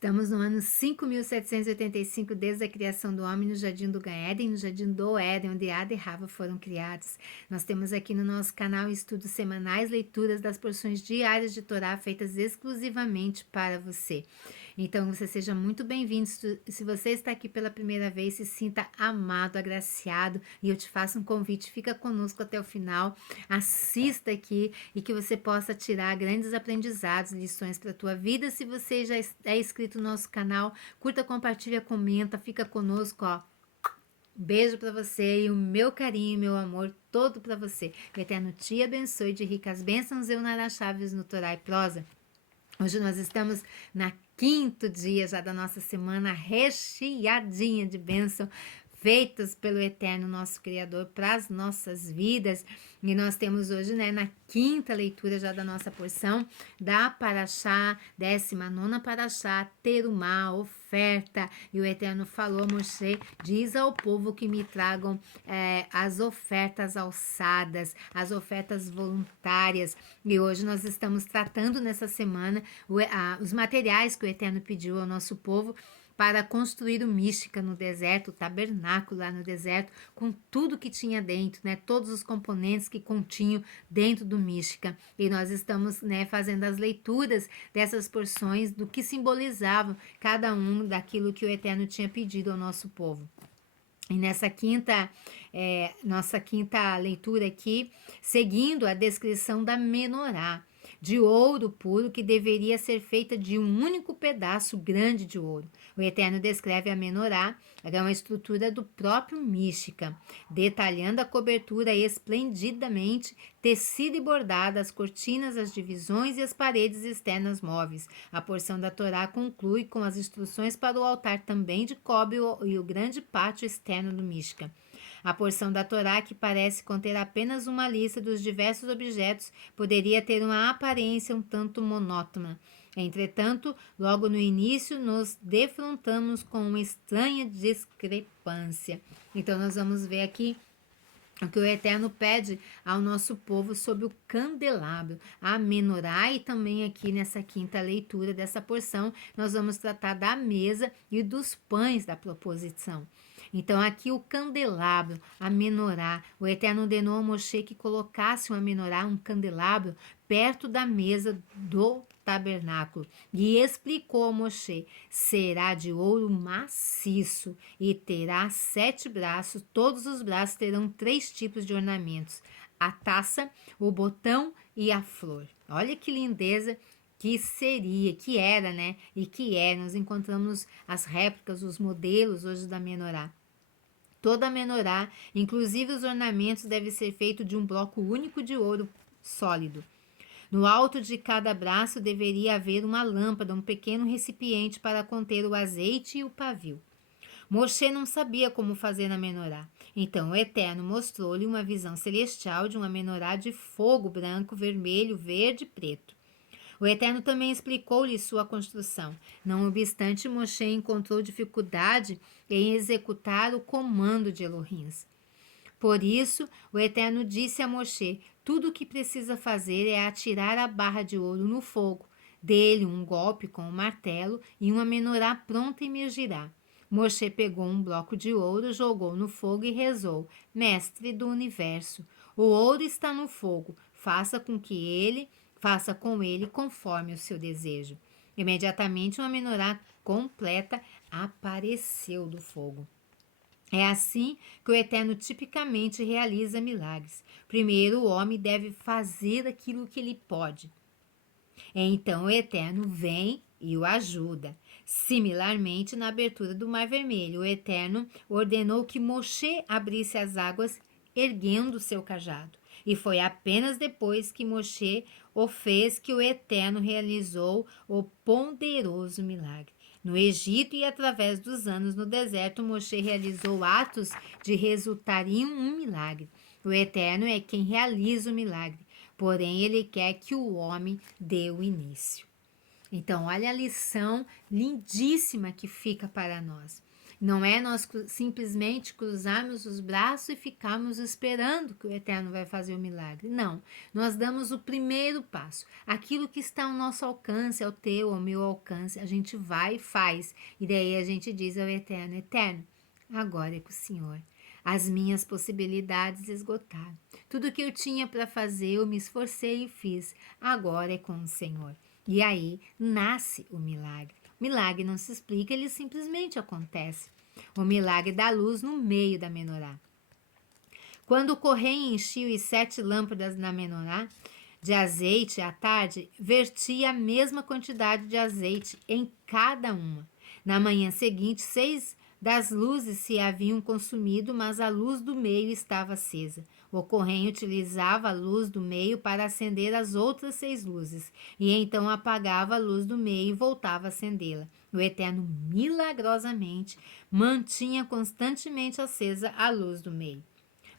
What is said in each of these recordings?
Estamos no ano 5.785 desde a criação do homem no Jardim do Éden, no Jardim do Éden, onde Adão e Rava foram criados. Nós temos aqui no nosso canal estudos semanais, leituras das porções diárias de Torá feitas exclusivamente para você. Então, você seja muito bem-vindo. Se você está aqui pela primeira vez, se sinta amado, agraciado, e eu te faço um convite, fica conosco até o final, assista aqui e que você possa tirar grandes aprendizados, lições para a tua vida. Se você já é inscrito no nosso canal, curta, compartilha, comenta, fica conosco, ó. Beijo para você e o meu carinho, meu amor todo para você. Que o Eterno te abençoe de ricas bênçãos. Eu, Nara Chaves, no Torá e Prosa. Hoje nós estamos na quinto dia já da nossa semana recheadinha de bênção feitas pelo Eterno, nosso Criador, para as nossas vidas. E nós temos hoje, né, na quinta leitura já da nossa porção, da Paraxá, 19ª Paraxá, Terumá, oferta. E o Eterno falou a Moshe, diz ao povo que me tragam as ofertas alçadas, as ofertas voluntárias. E hoje nós estamos tratando nessa semana os materiais que o Eterno pediu ao nosso povo para construir o Mística no deserto, o tabernáculo lá no deserto, com tudo que tinha dentro, né? Todos os componentes que continham dentro do Mística. E nós estamos, né, fazendo as leituras dessas porções do que simbolizavam cada um daquilo que o Eterno tinha pedido ao nosso povo. E nessa nossa quinta leitura aqui, seguindo a descrição da menorá, de ouro puro, que deveria ser feita de um único pedaço grande de ouro. O Eterno descreve a menorá, é uma estrutura do próprio Mística, detalhando a cobertura esplendidamente tecida e bordada, as cortinas, as divisões e as paredes externas móveis. A porção da Torá conclui com as instruções para o altar também de cobre e o grande pátio externo do Mística. A porção da Torá, que parece conter apenas uma lista dos diversos objetos, poderia ter uma aparência um tanto monótona. Entretanto, logo no início, nos defrontamos com uma estranha discrepância. Então, nós vamos ver aqui o que o Eterno pede ao nosso povo sobre o candelabro, a menorá, e também aqui nessa quinta leitura dessa porção, nós vamos tratar da mesa e dos pães da proposição. Então, aqui o candelabro, a menorá, o Eterno ordenou a Moshe que colocasse uma menorá, um candelabro, perto da mesa do tabernáculo, e explicou a Moshe: será de ouro maciço e terá 7 braços, todos os braços terão 3 tipos de ornamentos: a taça, o botão e a flor. Olha que lindeza que era, né? E que é. Nós encontramos as réplicas, os modelos hoje da menorá. Toda a menorá, inclusive os ornamentos, deve ser feito de um bloco único de ouro sólido. No alto de cada braço deveria haver uma lâmpada, um pequeno recipiente para conter o azeite e o pavio. Moshe não sabia como fazer a menorá. Então o Eterno mostrou-lhe uma visão celestial de uma menorá de fogo branco, vermelho, verde e preto. O Eterno também explicou-lhe sua construção. Não obstante, Moshe encontrou dificuldade em executar o comando de Elohim. Por isso, o Eterno disse a Moshe: tudo o que precisa fazer é atirar a barra de ouro no fogo. Dê-lhe um golpe com o martelo e uma menorá pronta emergirá. Moshe pegou um bloco de ouro, jogou no fogo e rezou: Mestre do universo, o ouro está no fogo, faça com ele conforme o seu desejo. Imediatamente uma menorá completa apareceu do fogo. É assim que o Eterno tipicamente realiza milagres. Primeiro, o homem deve fazer aquilo que ele pode. Então, o Eterno vem e o ajuda. Similarmente, na abertura do Mar Vermelho, o Eterno ordenou que Moshe abrisse as águas erguendo seu cajado. E foi apenas depois que Moshe o fez que o Eterno realizou o poderoso milagre. No Egito e através dos anos no deserto, Moshe realizou atos de resultar em um milagre. O Eterno é quem realiza o milagre, porém ele quer que o homem dê o início. Então, olha a lição lindíssima que fica para nós. Não é nós simplesmente cruzarmos os braços e ficarmos esperando que o Eterno vai fazer o milagre. Não, nós damos o primeiro passo. Aquilo que está ao nosso alcance, ao teu, ao meu alcance, a gente vai e faz. E daí a gente diz ao Eterno, Eterno, agora é com o Senhor. As minhas possibilidades esgotaram. Tudo que eu tinha para fazer, eu me esforcei e fiz. Agora é com o Senhor. E aí nasce o milagre. O milagre não se explica, ele simplesmente acontece. O milagre da luz no meio da menorá. Quando o correio enchia as 7 lâmpadas na menorá de azeite à tarde, vertia a mesma quantidade de azeite em cada uma. Na manhã seguinte, 6 das luzes se haviam consumido, mas a luz do meio estava acesa. O correio utilizava a luz do meio para acender as outras 6 luzes, e então apagava a luz do meio e voltava a acendê-la. O Eterno milagrosamente mantinha constantemente acesa a luz do meio.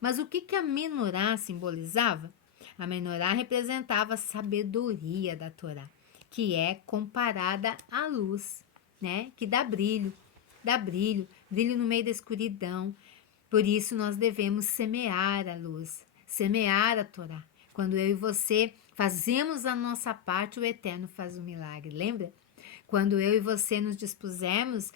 Mas o que a menorá simbolizava? A menorá representava a sabedoria da Torá, que é comparada à luz, né? Que dá brilho, brilho no meio da escuridão. Por isso nós devemos semear a luz, semear a Torá. Quando eu e você fazemos a nossa parte, o Eterno faz o milagre, lembra? Quando eu e você nos dispusemos,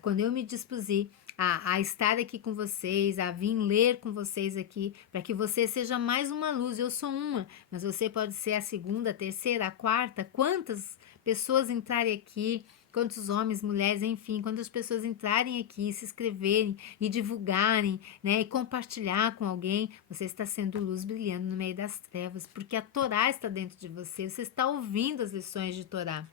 quando eu me dispusi a estar aqui com vocês, a vir ler com vocês aqui, para que você seja mais uma luz. Eu sou uma, mas você pode ser a segunda, a terceira, a quarta. Quantas pessoas entrarem aqui, quantos homens, mulheres, enfim, quantas pessoas entrarem aqui, se inscreverem e divulgarem, né, e compartilhar com alguém, você está sendo luz brilhando no meio das trevas, porque a Torá está dentro de você, você está ouvindo as lições de Torá.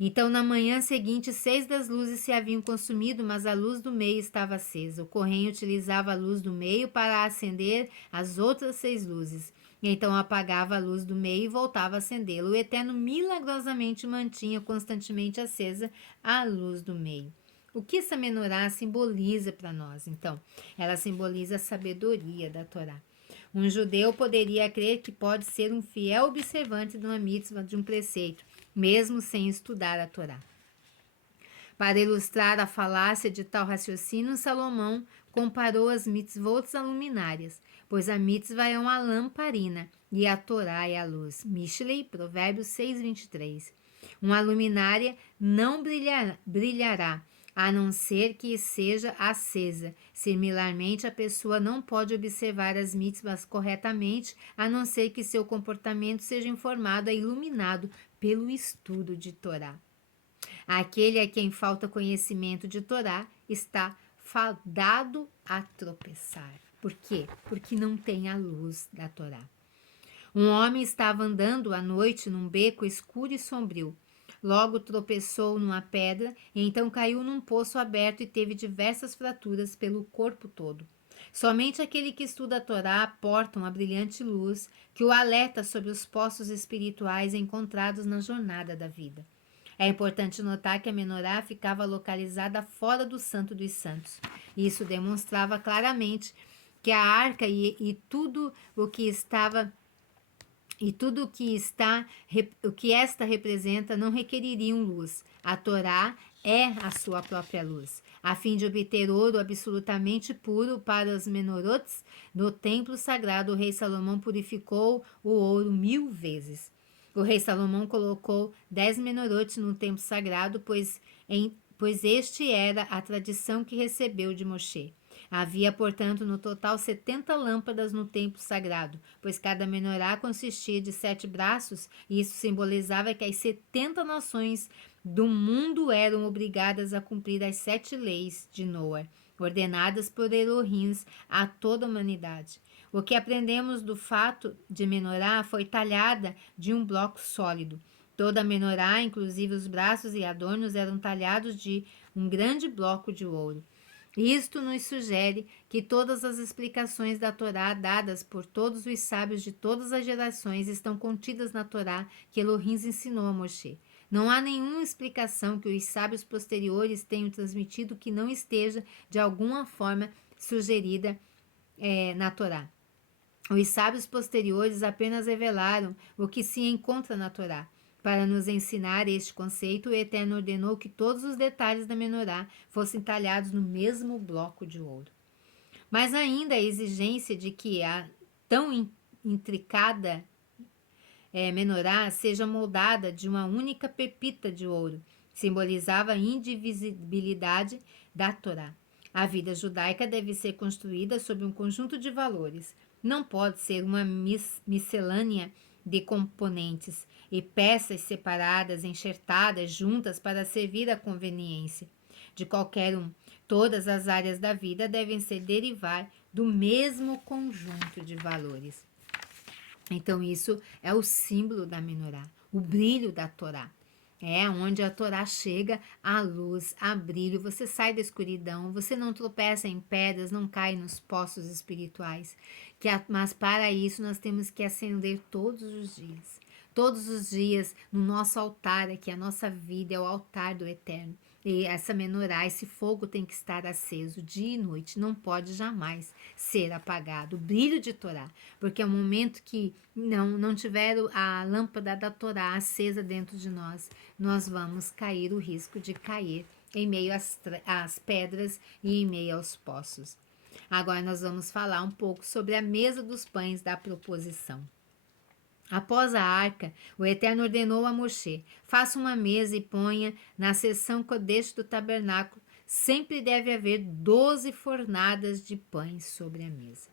Então, na manhã seguinte, 6 das luzes se haviam consumido, mas a luz do meio estava acesa. O correio utilizava a luz do meio para acender as outras 6 luzes. E então apagava a luz do meio e voltava a acendê-la. O Eterno milagrosamente mantinha constantemente acesa a luz do meio. O que essa menorá simboliza para nós? Então, ela simboliza a sabedoria da Torá. Um judeu poderia crer que pode ser um fiel observante de uma mitzvah, de um preceito, mesmo sem estudar a Torá. Para ilustrar a falácia de tal raciocínio, Salomão comparou as mitzvot a luminárias, pois a mitzvah é uma lamparina e a Torá é a luz. Mishlei, Provérbios 6:23. Uma luminária não brilhará, a não ser que seja acesa. Similarmente, a pessoa não pode observar as mitzvahs corretamente, a não ser que seu comportamento seja informado e iluminado pelo estudo de Torá. Aquele a quem falta conhecimento de Torá está fadado a tropeçar. Por quê? Porque não tem a luz da Torá. Um homem estava andando à noite num beco escuro e sombrio. Logo tropeçou numa pedra e então caiu num poço aberto e teve diversas fraturas pelo corpo todo. Somente aquele que estuda a Torá porta uma brilhante luz que o alerta sobre os poços espirituais encontrados na jornada da vida. É importante notar que a menorá ficava localizada fora do Santo dos Santos. Isso demonstrava claramente que a arca e tudo o que estava o que esta representa não requeririam luz. A Torá é a sua própria luz. A fim de obter ouro absolutamente puro para os menorotes, no templo sagrado, o rei Salomão purificou o ouro 1000 vezes. O rei Salomão colocou 10 menorotes no templo sagrado, pois este era a tradição que recebeu de Moshe. Havia, portanto, no total 70 lâmpadas no templo sagrado, pois cada menorá consistia de 7 braços, e isso simbolizava que as 70 nações do mundo eram obrigadas a cumprir as 7 leis de Noé, ordenadas por Elohim a toda a humanidade. O que aprendemos do fato de menorá foi talhada de um bloco sólido. Toda a menorá, inclusive os braços e adornos, eram talhados de um grande bloco de ouro. Isto nos sugere que todas as explicações da Torá dadas por todos os sábios de todas as gerações estão contidas na Torá que Elohim ensinou a Moshe. Não há nenhuma explicação que os sábios posteriores tenham transmitido que não esteja, de alguma forma, sugerida na Torá. Os sábios posteriores apenas revelaram o que se encontra na Torá. Para nos ensinar este conceito, o Eterno ordenou que todos os detalhes da menorá fossem talhados no mesmo bloco de ouro. Mas ainda a exigência de que a tão intricada menorá seja moldada de uma única pepita de ouro simbolizava a indivisibilidade da Torá. A vida judaica deve ser construída sobre um conjunto de valores. Não pode ser uma miscelânea de componentes e peças separadas, enxertadas juntas para servir à conveniência de qualquer um. Todas as áreas da vida devem se derivar do mesmo conjunto de valores. Então, isso é o símbolo da menorá, o brilho da Torá. É onde a Torá chega à luz, a brilho, você sai da escuridão, você não tropeça em pedras, não cai nos poços espirituais. Mas para isso nós temos que acender todos os dias. Todos os dias no nosso altar aqui, a nossa vida é o altar do Eterno. E essa menorá, esse fogo tem que estar aceso dia e noite, não pode jamais ser apagado. O brilho de Torá, porque é o momento que não tiver a lâmpada da Torá acesa dentro de nós, nós vamos cair o risco de cair em meio às pedras e em meio aos poços. Agora nós vamos falar um pouco sobre a mesa dos pães da proposição. Após a arca, o Eterno ordenou a Moshe: faça uma mesa e ponha na seção Kodesh do tabernáculo. Sempre deve haver 12 fornadas de pães sobre a mesa.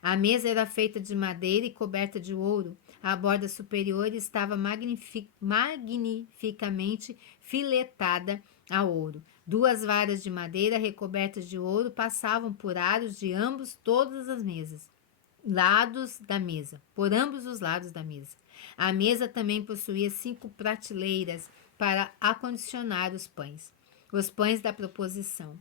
A mesa era feita de madeira e coberta de ouro. A borda superior estava magnificamente filetada a ouro. 2 varas de madeira recobertas de ouro passavam por aros de ambos todas as mesas. Por ambos os lados da mesa. A mesa também possuía 5 prateleiras para acondicionar os pães. Os pães da proposição.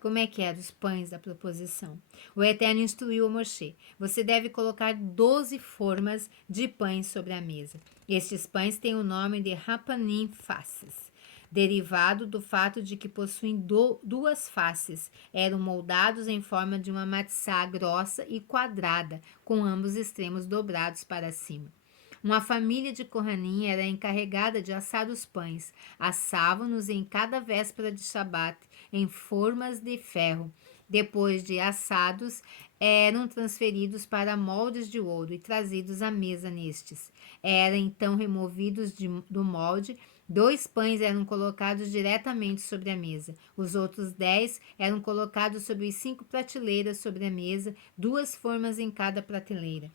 Como é que eram os pães da proposição? O Eterno instruiu a Moshe: você deve colocar 12 formas de pães sobre a mesa. Estes pães têm o nome de Rapanim faces, derivado do fato de que possuem 2 faces. Eram moldados em forma de uma matzá grossa e quadrada, com ambos extremos dobrados para cima. Uma família de Kohanim era encarregada de assar os pães. Assavam-nos em cada véspera de Shabat em formas de ferro. Depois de assados, eram transferidos para moldes de ouro e trazidos à mesa nestes. Eram então removidos do molde. 2 pães eram colocados diretamente sobre a mesa. Os outros 10 eram colocados sobre as 5 prateleiras sobre a mesa, 2 formas em cada prateleira.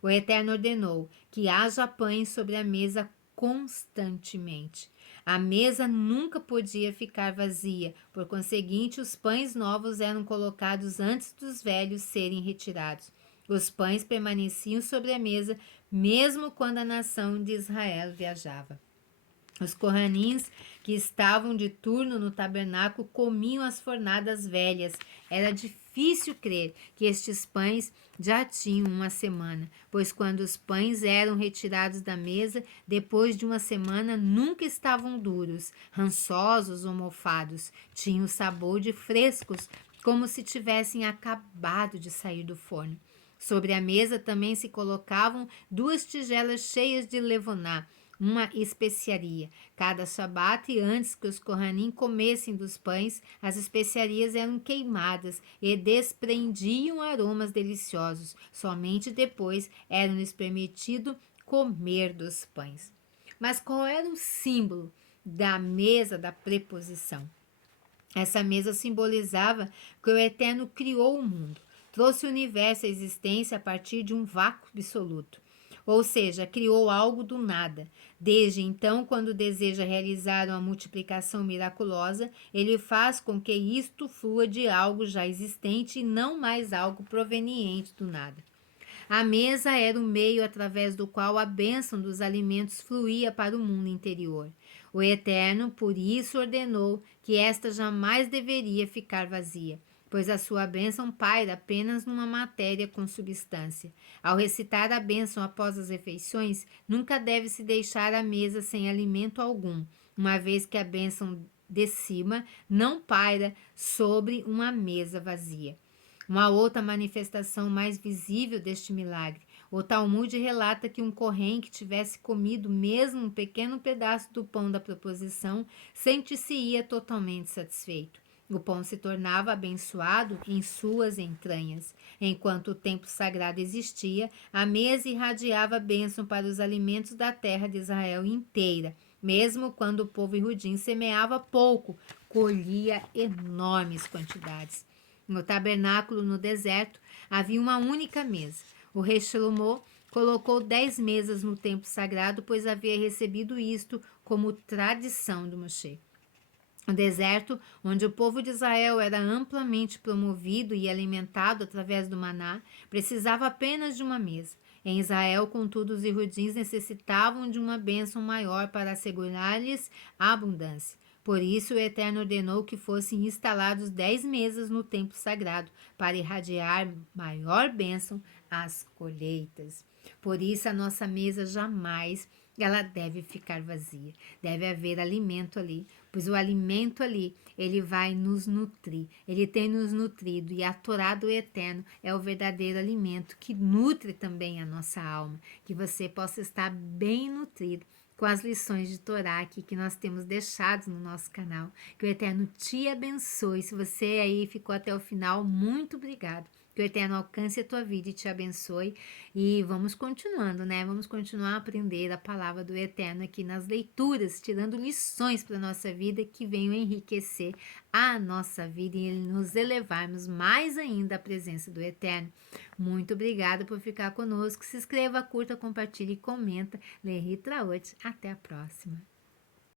O Eterno ordenou que haja pães sobre a mesa constantemente. A mesa nunca podia ficar vazia, por conseguinte, os pães novos eram colocados antes dos velhos serem retirados. Os pães permaneciam sobre a mesa, mesmo quando a nação de Israel viajava. Os Kohanins que estavam de turno no tabernáculo comiam as fornadas velhas. Era difícil crer que estes pães já tinham uma semana, pois quando os pães eram retirados da mesa, depois de uma semana, nunca estavam duros, rançosos ou mofados. Tinham o sabor de frescos, como se tivessem acabado de sair do forno. Sobre a mesa também se colocavam 2 tigelas cheias de levoná, uma especiaria. Cada Shabat, antes que os Kohanim comessem dos pães, as especiarias eram queimadas e desprendiam aromas deliciosos. Somente depois era-lhes permitido comer dos pães. Mas qual era o símbolo da mesa da preposição? Essa mesa simbolizava que o Eterno criou o mundo, trouxe o universo à existência a partir de um vácuo absoluto. Ou seja, criou algo do nada. Desde então, quando deseja realizar uma multiplicação miraculosa, ele faz com que isto flua de algo já existente e não mais algo proveniente do nada. A mesa era o meio através do qual a bênção dos alimentos fluía para o mundo interior. O Eterno, por isso, ordenou que esta jamais deveria ficar vazia, pois a sua bênção paira apenas numa matéria com substância. Ao recitar a bênção após as refeições, nunca deve-se deixar a mesa sem alimento algum, uma vez que a bênção de cima não paira sobre uma mesa vazia. Uma outra manifestação mais visível deste milagre: O Talmud relata que um Kohen que tivesse comido mesmo um pequeno pedaço do pão da proposição sente-se-ia totalmente satisfeito. O pão se tornava abençoado em suas entranhas. Enquanto o templo sagrado existia, a mesa irradiava bênção para os alimentos da terra de Israel inteira. Mesmo quando o povo Irudim semeava pouco, colhia enormes quantidades. No tabernáculo no deserto havia uma única mesa. O rei Salomão colocou 10 mesas no templo sagrado, pois havia recebido isto como tradição do Moshe. O deserto, onde o povo de Israel era amplamente promovido e alimentado através do maná, precisava apenas de uma mesa. Em Israel, contudo, os irudins necessitavam de uma bênção maior para assegurar-lhes a abundância. Por isso, o Eterno ordenou que fossem instalados 10 mesas no templo sagrado, para irradiar maior bênção às colheitas. Por isso, a nossa mesa jamais ela deve ficar vazia. Deve haver alimento ali, pois o alimento ali, ele vai nos nutrir. Ele tem nos nutrido e a Torá do Eterno é o verdadeiro alimento que nutre também a nossa alma. Que você possa estar bem nutrido com as lições de Torá aqui que nós temos deixado no nosso canal. Que o Eterno te abençoe. Se você aí ficou até o final, muito obrigado. Que o Eterno alcance a tua vida e te abençoe. E vamos continuando, né? Vamos continuar a aprender a palavra do Eterno aqui nas leituras, tirando lições para a nossa vida que venham enriquecer a nossa vida e nos elevarmos mais ainda à presença do Eterno. Muito obrigada por ficar conosco. Se inscreva, curta, compartilhe e comenta. Lerri Traot. Até a próxima.